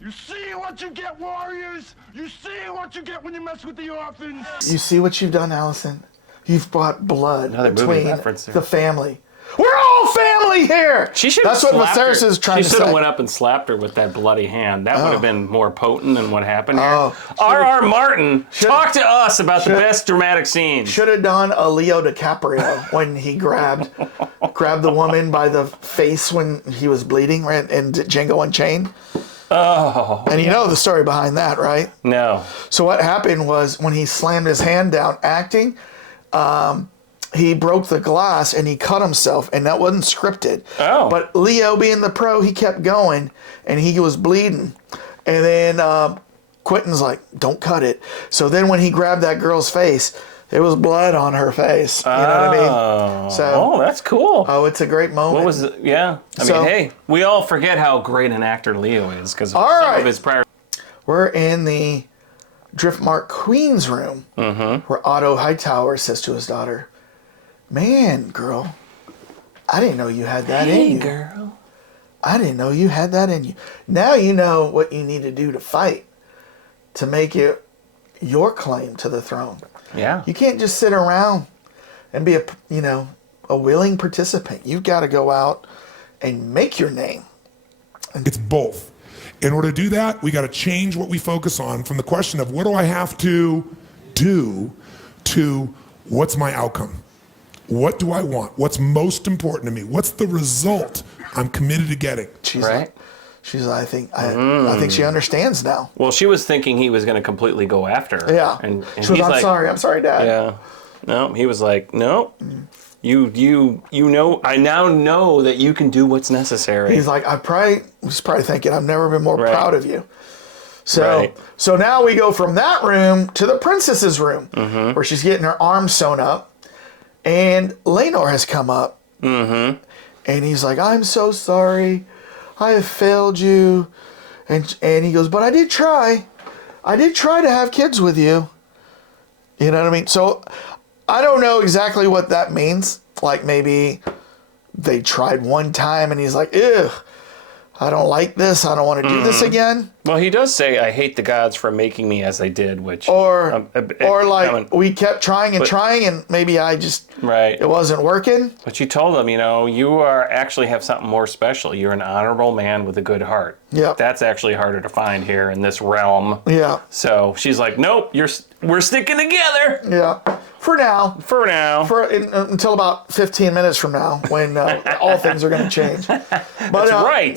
You see what you get, warriors? You see what you get when you mess with the orphans? You see what you've done, Allison? You've brought blood Another movie between reference there. the family. We're all family here. She should. That's what Viserys is trying to She say. should have went up and slapped her with that bloody hand. That would have been more potent than what happened here. Oh. R.R. Martin, talk to us about the best dramatic scenes. Should have done a Leo DiCaprio when he grabbed the woman by the face when he was bleeding, right? In Django Unchained. Oh. And you know the story behind that, right? No. So what happened was when he slammed his hand down acting, he broke the glass and he cut himself, and that wasn't scripted. Oh. But Leo, being the pro, he kept going, and he was bleeding. And then Quentin's like, don't cut it. So then when he grabbed that girl's face, there was blood on her face. You know what I mean? So, that's cool. oh, it's a great moment. What was it? Yeah. I So- mean, hey, we all forget how great an actor Leo is because of All some right. of his prior. We're in the Driftmark Queen's room, where Otto Hightower says to his daughter, man, girl, I didn't know you had that in you. girl. I didn't know you had that in you. Now you know what you need to do to fight, to make it your claim to the throne. Yeah. You can't just sit around and be a willing participant. You've got to go out and make your name. It's both. In order to do that, we got to change what we focus on from the question of what do I have to do to what's my outcome? What do I want? What's most important to me? What's the result I'm committed to getting? She's Right. I think she understands now. Well, she was thinking he was going to completely go after her. Yeah. And She was, he's like, I'm sorry, Dad. Yeah. No, he was like, no. You know, I now know that you can do what's necessary. He's like, he's probably thinking, I've never been more Right. proud of you. So, Right. so now we go from that room to the princess's room, Mm-hmm. where she's getting her arm sewn up, and Laenor has come up, and he's like, I'm so sorry, I have failed you, and he goes, but I did try to have kids with you. You know what I mean? So, I don't know exactly what that means. Like maybe they tried one time, and he's like, ugh, I don't like this. I don't want to do this again. Well, he does say, I hate the gods for making me as they did, which... Or like, I mean, we kept trying and maybe I just, right. it wasn't working. But you told him, you actually have something more special. You're an honorable man with a good heart. Yeah. That's actually harder to find here in this realm. Yeah. So she's like, nope, we're sticking together. Yeah. For now. For now. Until about 15 minutes from now, when all things are going to change. But, That's right.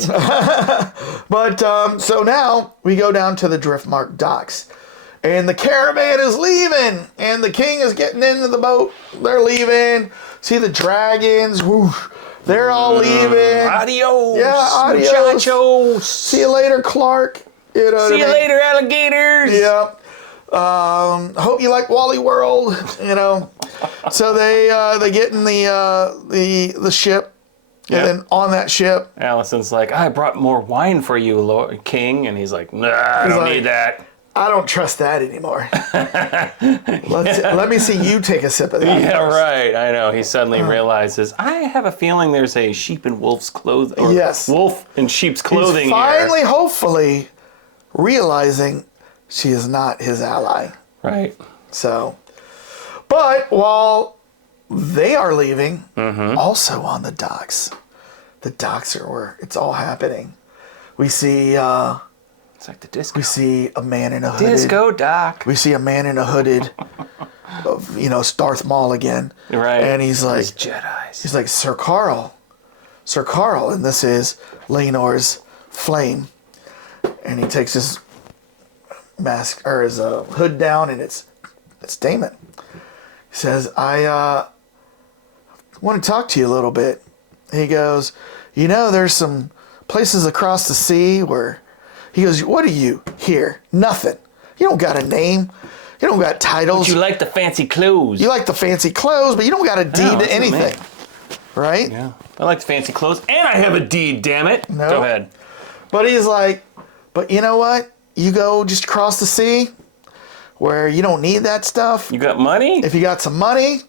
But so now we go down to the Driftmark docks, and the caravan is leaving, and the king is getting into the boat. They're leaving. See the dragons. Whoosh. They're all leaving. Adios. Yeah, adios. Muchachos. See you later, Clark. You know what I See you mean? later, alligators. Yeah. Hope you like Wally World. So they get in the ship, Yep. and then on that ship, Allison's like, I brought more wine for you, Lord King. And he's like, nah, I He's don't like, need that. I don't trust that anymore. Let me see you take a sip of that. Yeah, first. right. I know. He suddenly realizes, I have a feeling there's a sheep in wolf's clothing. Or Yes. wolf in sheep's clothing He's here. finally, hopefully, realizing she is not his ally. Right. So, but while they are leaving, Mm-hmm. also on the docks are where it's all happening. We see It's like the disco. we see a man in a hooded. Disco Doc. We see a man in a hooded, of Darth Maul again. Right. And he's like, These Jedis. he's like, Sir Carl, and this is Laenor's flame. And he takes his mask or his hood down, and it's Daemon. He says, I want to talk to you a little bit. He goes, there's some places across the sea where, he goes, what are you here? Nothing. You don't got a name. You don't got titles. You like the fancy clothes. You like the fancy clothes, but you don't got a deed that's to what I anything. meant. Right? Yeah. I like the fancy clothes. And I have a deed, damn it. No. Go ahead. But he's like, but you know what? You go just across the sea where you don't need that stuff. You got money? If you got some money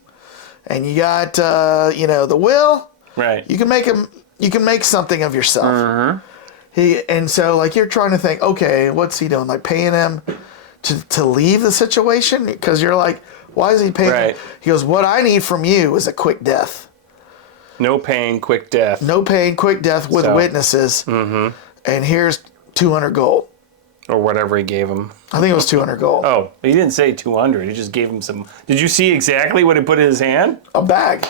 and you got, the will, Right. you can make something of yourself. And so like you're trying to think, okay, what's he doing? Like paying him to leave the situation? Because you're like, why is he paying him? He goes, what I need from you is a quick death. No pain, quick death. No pain, quick death with witnesses. And here's 200 gold. Or whatever he gave him. I think it was 200 gold. Oh, he didn't say 200. He just gave him some. Did you see exactly what he put in his hand? A bag.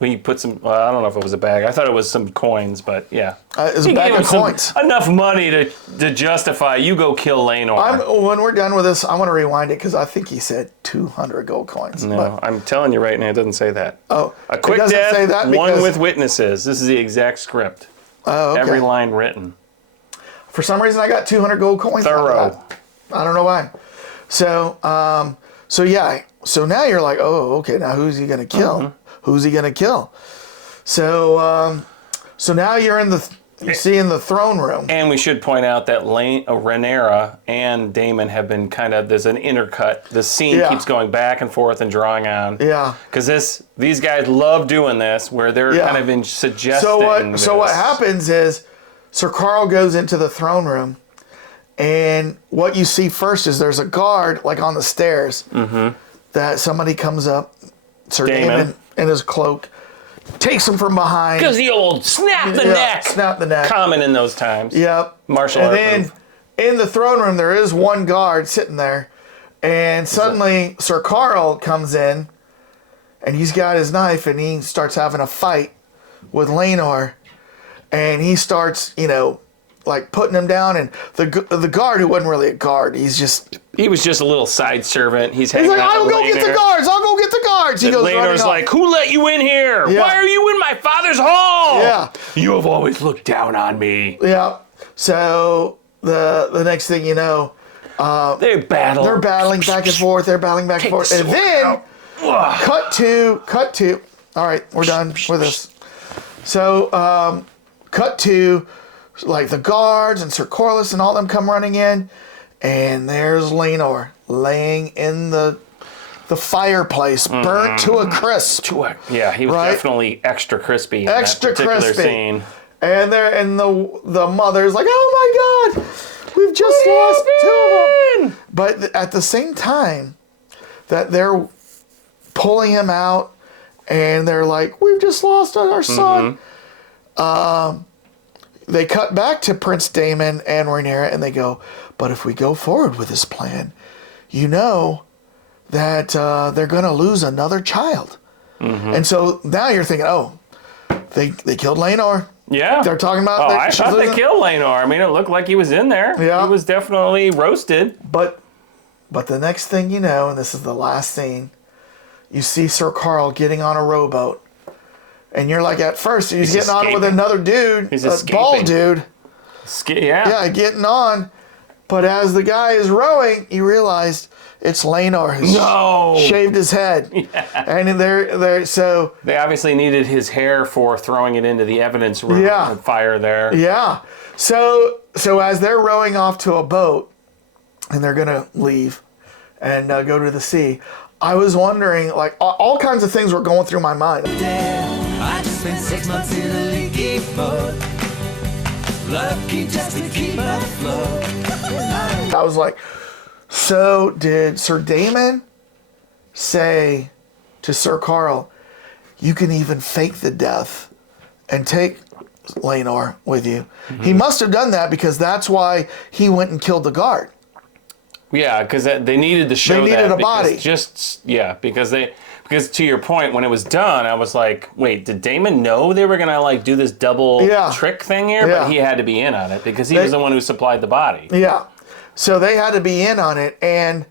He put some. Well, I don't know if it was a bag. I thought it was some coins, but yeah. It was a bag of coins. Enough money to justify you go kill Laenor. When we're done with this, I want to rewind it because I think he said 200 gold coins. No, but, I'm telling you right now, it doesn't say that. Oh, a quick doesn't death, say that one because- with witnesses. This is the exact script. Oh, okay. Every line written. For some reason, I got 200 gold coins. Out of that. I don't know why. So yeah. So now you're like, oh, okay. Now who's he gonna kill? Who's he gonna kill? So now you're in the throne room. And we should point out that Rhaenyra and Daemon have been there's an intercut. The scene keeps going back and forth and drawing on. Yeah. Because these guys love doing this, where they're kind of in suggesting. So what happens is, Sir Carl goes into the throne room, and what you see first is there's a guard like on the stairs. That somebody comes up, Sir Daemon in his cloak, takes him from behind. Because the old snap the neck. Snap the neck. Common in those times. Yep. Martial art move. In the throne room, there is one guard sitting there, and suddenly Sir Carl comes in, and he's got his knife, and he starts having a fight with Laenor, and he starts, like putting him down, and the guard, who wasn't really a guard, he was just a little side servant. He's like, I'll go get the guards. I'll go get the guards. He goes Laenor's like, who let you in here? Yeah. Why are you in my father's hall? Yeah. You have always looked down on me. Yeah. So the next thing you know, they battle. They're battling back and forth. And then cut to. All right, we're done with this. So cut to, like, the guards and Sir Corlys and all them come running in, and there's Laenor laying in the fireplace, burnt to a crisp. Yeah, he was definitely extra crispy in Extra that particular crispy. scene. And the mother's like, oh my God, we've just lost two of them. But at the same time that they're pulling him out, and they're like, we've just lost our son. They cut back to Prince Daemon and Rhaenyra, and they go, but if we go forward with this plan, that they're going to lose another child. And so now you're thinking, oh, they killed Laenor. Yeah. They're talking about... I thought they killed Laenor. I mean, it looked like he was in there. Yeah. He was definitely roasted. But the next thing you know, and this is the last scene, you see Sir Carl getting on a rowboat. And you're like, at first, he's getting escaping. on with another dude, He's a escaping. bald dude. Yeah, getting on. But as the guy is rowing, he realized it's Laenor who's shaved his head. Yeah. And so... They obviously needed his hair for throwing it into the evidence room and fire there. Yeah. So as they're rowing off to a boat, and they're going to leave and go to the sea, I was wondering, like, all kinds of things were going through my mind. I just spent 6 months in a leaky boat, lucky just to keep afloat. I was like, so did Sir Daemon say to Sir Carl, you can even fake the death and take Laenor with you? He must have done that because that's why he went and killed the guard. Yeah, because they needed to show They needed that a body. Because to your point, when it was done, I was like, wait, did Daemon know they were gonna like do this double trick thing here? Yeah. But he had to be in on it because he was the one who supplied the body. Yeah. So they had to be in on it. And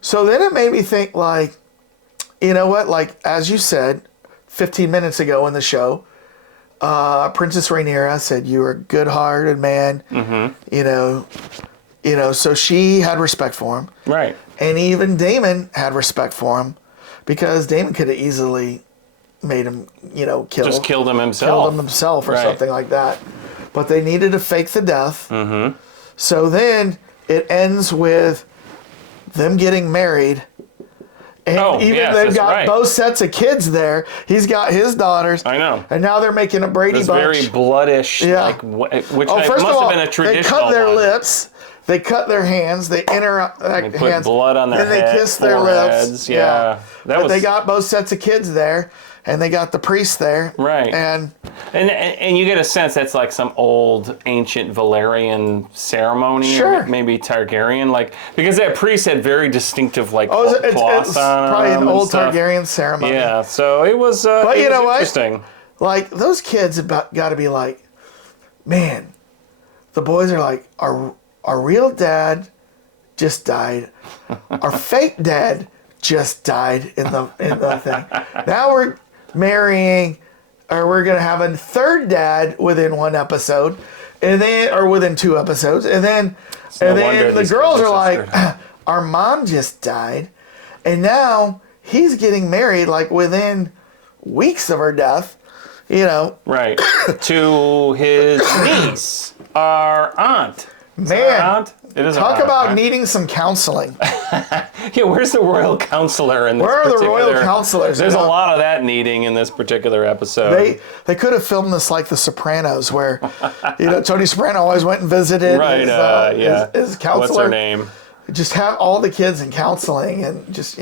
so then it made me think, like, you know what? Like, as you said 15 minutes ago in the show, Princess Rhaenyra said you were a good-hearted man. So she had respect for him. Right. And even Daemon had respect for him because Daemon could have easily made him, killed him himself or something like that. But they needed to fake the death. So then it ends with them getting married. And they've got both sets of kids there. He's got his daughters. I know. And now they're making a Brady This Bunch. very bloodish, which first must of all, have been a traditional they cut their one. lips. They cut their hands. They They put blood on their and head, they kiss their lips. foreheads. Yeah. But they got both sets of kids there, and they got the priest there. Right. And you get a sense that's like some old ancient Valerian ceremony, Sure. or maybe Targaryen, because that priest had very distinctive it's cloths on probably him an and old stuff. Targaryen ceremony. Yeah, so it was. But it you know was what? interesting. Like, those kids have got to be like, man, the boys are like, our real dad just died. Our fake dad just died in the thing. Now we're marrying, or we're going to have a third dad within one episode, or within 2 episodes. And then the girls are like, our mom just died. And now he's getting married like within weeks of her death. Right. To his niece, our aunt. Man, our aunt? It is talk our aunt, about right? needing some counseling. Yeah, where's the royal counselor in this Where are the particular... royal counselors? There's a lot of that needing in this particular episode. They could have filmed this like The Sopranos, where Tony Soprano always went and visited his counselor. What's her name? Just have all the kids in counseling and just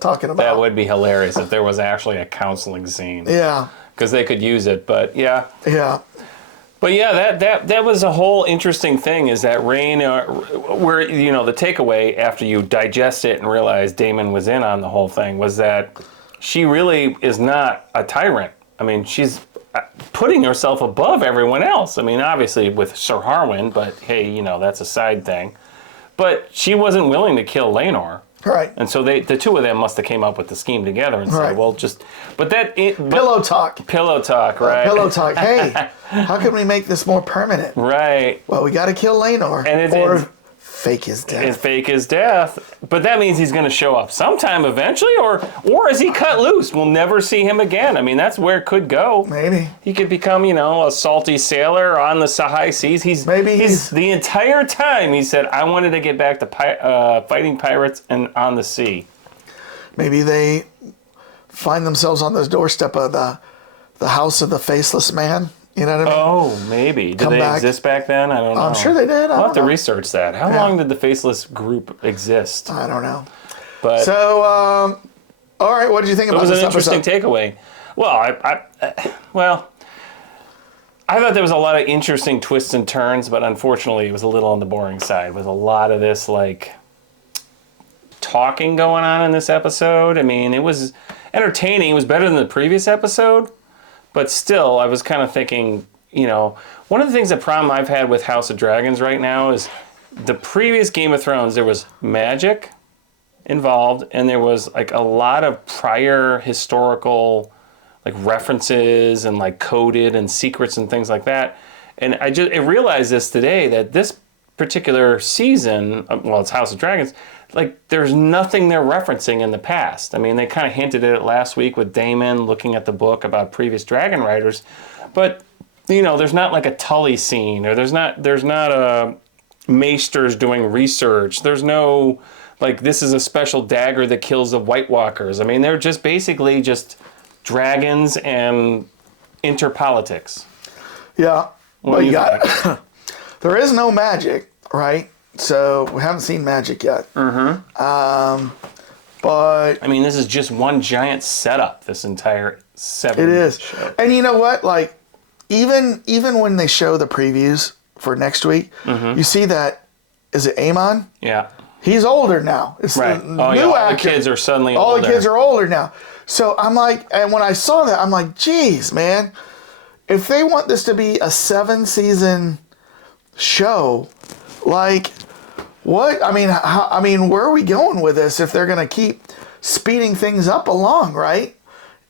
talking about. That would be hilarious if there was actually a counseling scene. Yeah. Because they could use it, but yeah. Yeah. But yeah, that was a whole interesting thing, is that Laena, where the takeaway after you digest it and realize Damon was in on the whole thing, was that she really is not a tyrant. I mean, she's putting herself above everyone else. I mean, obviously with Sir Harwin, but hey, that's a side thing. But she wasn't willing to kill Laenor. Right. And so the two of them must have came up with the scheme together and said, well, pillow talk. Pillow talk, right? Pillow talk. Hey, how can we make this more permanent? Right. Well, we got to kill Laenor. Or fake his death. And fake his death. But that means he's going to show up sometime eventually, or is he cut loose? We'll never see him again. I mean, that's where it could go. Maybe. He could become, a salty sailor on the high seas. He's the entire time he said, I wanted to get back to fighting pirates and on the sea. Maybe they find themselves on the doorstep of the house of the faceless man. You know what I mean? Oh, maybe. Did they exist back then? I don't know. I'm sure they did. I'll have to research that. How long did the Faceless group exist? I don't know. But so, all right, what did you think about this episode? It was an interesting takeaway. Well, I thought there was a lot of interesting twists and turns, but unfortunately it was a little on the boring side with a lot of this, talking going on in this episode. I mean, it was entertaining. It was better than the previous episode. But still, I was kind of thinking, one of the things, the problem I've had with House of Dragons right now is the previous Game of Thrones, there was magic involved, and there was a lot of prior historical references and coded and secrets and things like that. And I realized this today, that this particular season, it's House of Dragons, there's nothing they're referencing in the past. I mean, they kind of hinted at it last week with Damon looking at the book about previous dragon riders, but there's not a Tully scene, or there's not a Maesters doing research. There's no this is a special dagger that kills the White Walkers. I mean, they're just basically just dragons and interpolitics. Yeah, there is no magic, right? So we haven't seen magic yet. Mm-hmm. But I mean, this is just one giant setup. This entire 7. It is, show. And you know what? Even when they show the previews for next week, you see that, is it Aemon? Yeah. He's older now. It's right. the new actor. All the kids are suddenly older. All the kids are older now. So I'm and when I saw that, I'm like, geez, man, if they want this to be a 7-season show, what? I mean, where are we going with this if they're going to keep speeding things up along, right?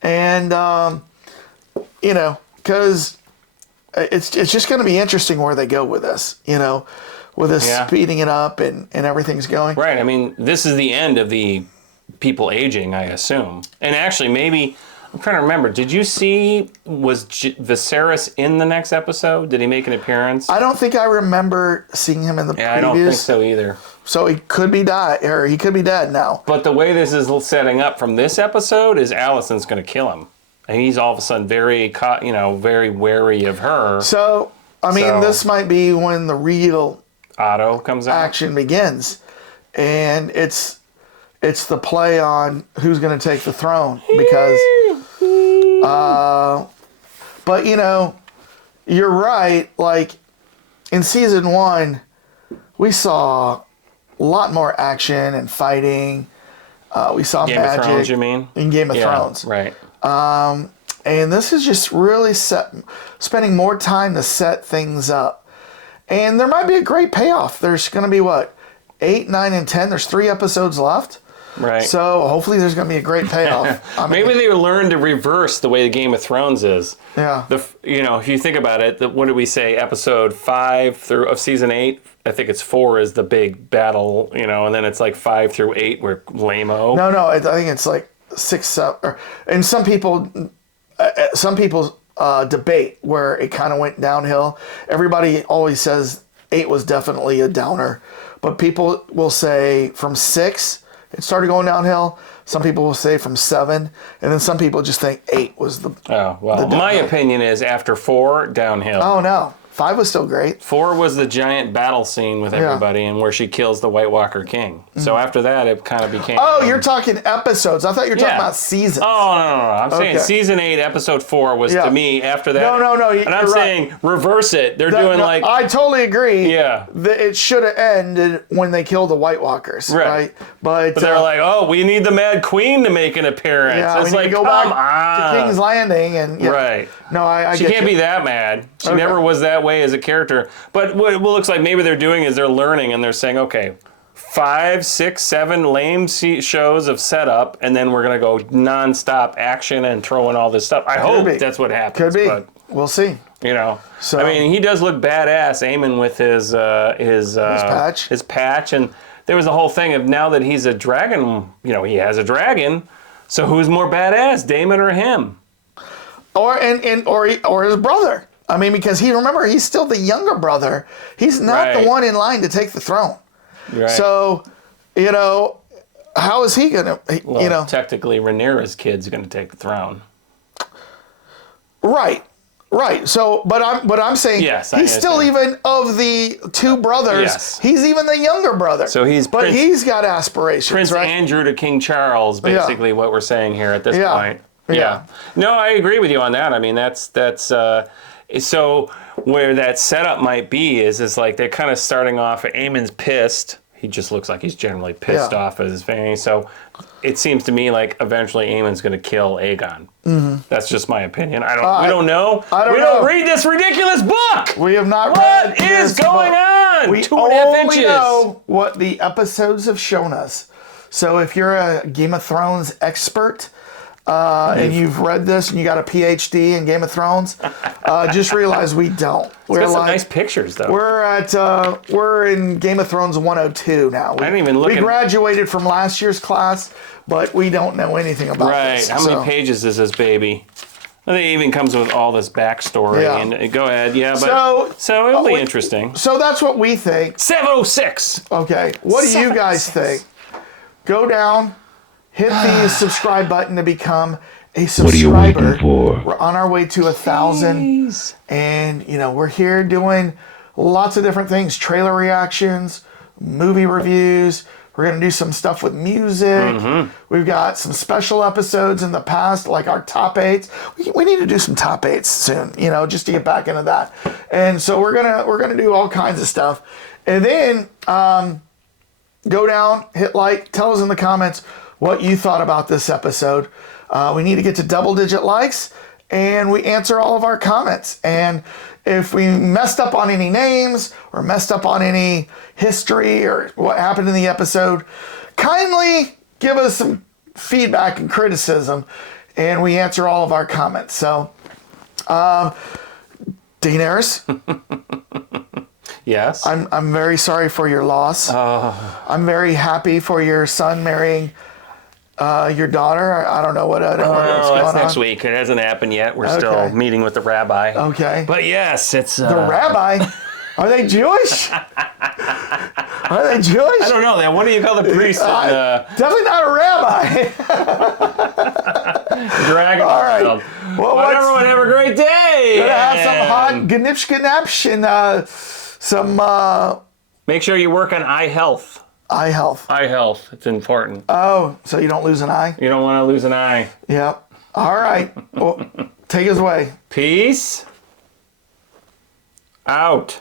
And, because it's just going to be interesting where they go with this, with this speeding it up and everything's going. Right. I mean, this is the end of the people aging, I assume. And actually, maybe, I'm trying to remember, did you see, was Viserys in the next episode? Did he make an appearance? I don't think I remember seeing him in the previews. I don't think so either. So he could be he could be dead now. But the way this is setting up from this episode is Allison's going to kill him. And he's all of a sudden very wary of her. So, I mean, this might be when the real Otto comes out. Action begins. And it's the play on who's going to take the throne. Because, but, you know, you're right. Like, in season 1, we saw a lot more action and fighting. We saw Game magic. of Thrones, you mean? In Game of Thrones. Right. And this is just really spending more time to set things up. And there might be a great payoff. There's going to be, 8, 9, and 10? There's 3 episodes left. Right. So hopefully there's going to be a great payoff. Maybe they learned to reverse the way the Game of Thrones is. Yeah. If you think about it, what did we say? Episode 5 of season 8. I think it's 4 is the big battle, and then it's like 5 through 8 where lame-o. No, I think it's like 6, 7. And some people debate where it kind of went downhill. Everybody always says 8 was definitely a downer, but people will say from 6 it started going downhill. Some people will say from 7, and then some people just think 8 was the. Oh well, my opinion is after 4 downhill. Oh no. 5 was still great. 4 was the giant battle scene with everybody and where she kills the White Walker King. So after that, it kind of became... Oh, you're talking episodes. I thought you were talking about seasons. Oh, no. I'm saying season 8, episode 4 was to me after that. No. And I'm saying reverse it. They're doing like... I totally agree. Yeah. It should have ended when they killed the White Walkers, right? But they're like, oh, we need the Mad Queen to make an appearance. Yeah, it's we like, need to go come back to King's Landing. And, Right. No, I She get can't you. be that mad. She never was that way as a character. But what it looks like maybe they're doing is they're learning and they're saying, okay, 5, 6, 7 lame shows of setup, and then we're going to go nonstop action and throw in all this stuff. I hope that's what happens. Could be. But, we'll see. So, I mean, he does look badass, Aemon, with his patch. And there was the whole thing of now that he's a dragon, he has a dragon. So who's more badass, Daemon or him? Or his brother. I mean, because he's still the younger brother. He's not the one in line to take the throne. Right. So, how is he going to, technically, Rhaenyra's kid's going to take the throne. Right. So, but I'm saying he's still even of the 2 brothers. Yes. He's even the younger brother. So he's he's got aspirations. Prince Andrew to King Charles, basically what we're saying here at this point. Yeah. No, I agree with you on that. I mean, that's so where that setup might be is like they're kind of starting off. Aemon's pissed. He just looks like he's generally pissed off at his family. So it seems to me like eventually Aemon's going to kill Aegon. Mm-hmm. That's just my opinion. We don't know. We don't read this ridiculous book. We have not read What is going on? We 2.5 inches. know what the episodes have shown us. So if you're a Game of Thrones expert, and you've read this and you got a PhD in Game of Thrones, just realize we don't. We're got some nice pictures though. We're in Game of Thrones 102 now. I didn't even look. We graduated from last year's class, but we don't know anything about this. Right. How many pages is this baby? Well, it even comes with all this backstory. Yeah. And go ahead. Yeah, but so it'll be interesting. So that's what we think. 706. Okay. What do you guys think? Go down. Hit the subscribe button to become a subscriber. What are you waiting for? We're on our way to 1,000. And, we're here doing lots of different things. Trailer reactions, movie reviews. We're going to do some stuff with music. Mm-hmm. We've got some special episodes in the past, like our top 8s. We need to do some top 8s soon, just to get back into that. And so we're gonna do all kinds of stuff. And then go down, hit like, tell us in the comments what you thought about this episode. We need to get to double-digit likes, and we answer all of our comments. And if we messed up on any names or messed up on any history or what happened in the episode, kindly give us some feedback and criticism, and we answer all of our comments. So, Daenerys, yes, I'm very sorry for your loss. I'm very happy for your son marrying your daughter. I don't know what else going that's on. next week. It hasn't happened yet. We're still meeting with the rabbi. Okay. But yes, it's... The rabbi? Are they Jewish? Are they Jewish? I don't know. Then what do you call the priest? Definitely not a rabbi. Dragon. All right. Well, everyone have a great day. Gonna have some hot gnipsh and some Make sure you work on eye health. eye health. Eye health. It's important. Oh, so you don't lose an eye? You don't want to lose an eye. Yep. All right. Well, take us away. Peace out.